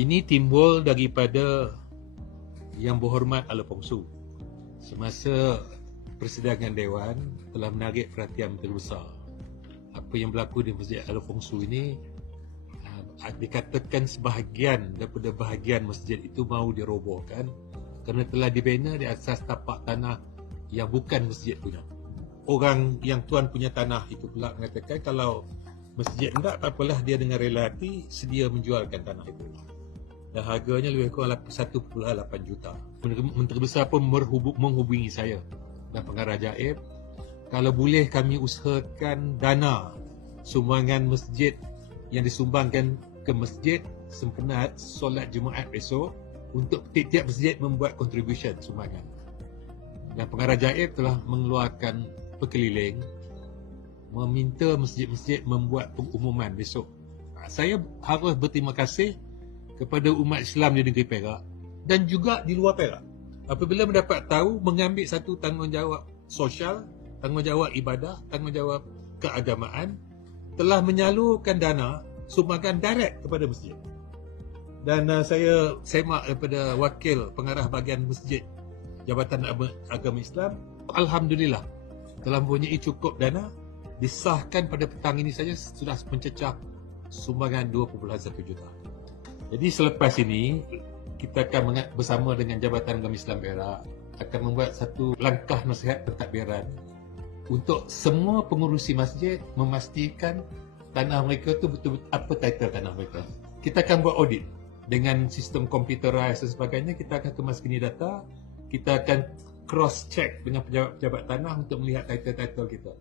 Ini timbul daripada yang berhormat Ala Pongsu. Semasa persidangan Dewan telah menarik perhatian terbesar. Apa yang berlaku di Masjid Ala Pongsu ini uh, dikatakan sebahagian daripada bahagian masjid itu mahu dirobohkan kerana telah dibina di atas tapak tanah yang bukan masjid punya. Orang yang tuan punya tanah itu pula mengatakan kalau masjid tidak, tak apalah dia dengan rela hati sedia menjualkan tanah itu dan harganya lebih kurang 1.8 juta. Menteri Besar pun menghubungi saya dan pengarah jaib kalau boleh kami usahakan dana sumbangan masjid yang disumbangkan ke masjid sempena solat Jumaat besok untuk tiap-tiap masjid membuat contribution sumbangan. Dan pengarah jaib telah mengeluarkan perkeliling meminta masjid-masjid membuat pengumuman besok. Saya harus berterima kasih kepada umat Islam di negeri Perak dan juga di luar Perak. Apabila mendapat tahu mengambil satu tanggungjawab sosial, tanggungjawab ibadah, tanggungjawab keagamaan telah menyalurkan dana sumbangan direct kepada masjid. Dan uh, saya semak daripada wakil pengarah bahagian masjid Jabatan Agama Islam, alhamdulillah telah mempunyai cukup dana disahkan pada petang ini saja sudah mencecah sumbangan 2.1 juta. Jadi selepas ini kita akan bersama dengan Jabatan Agama Islam Perak akan membuat satu langkah nasihat pentadbiran untuk semua pengurusi masjid memastikan tanah mereka tu betul-betul apa title tanah mereka. Kita akan buat audit dengan sistem computerized dan sebagainya. Kita akan kemas kini data. Kita akan cross check dengan pejabat-pejabat tanah untuk melihat title-title kita.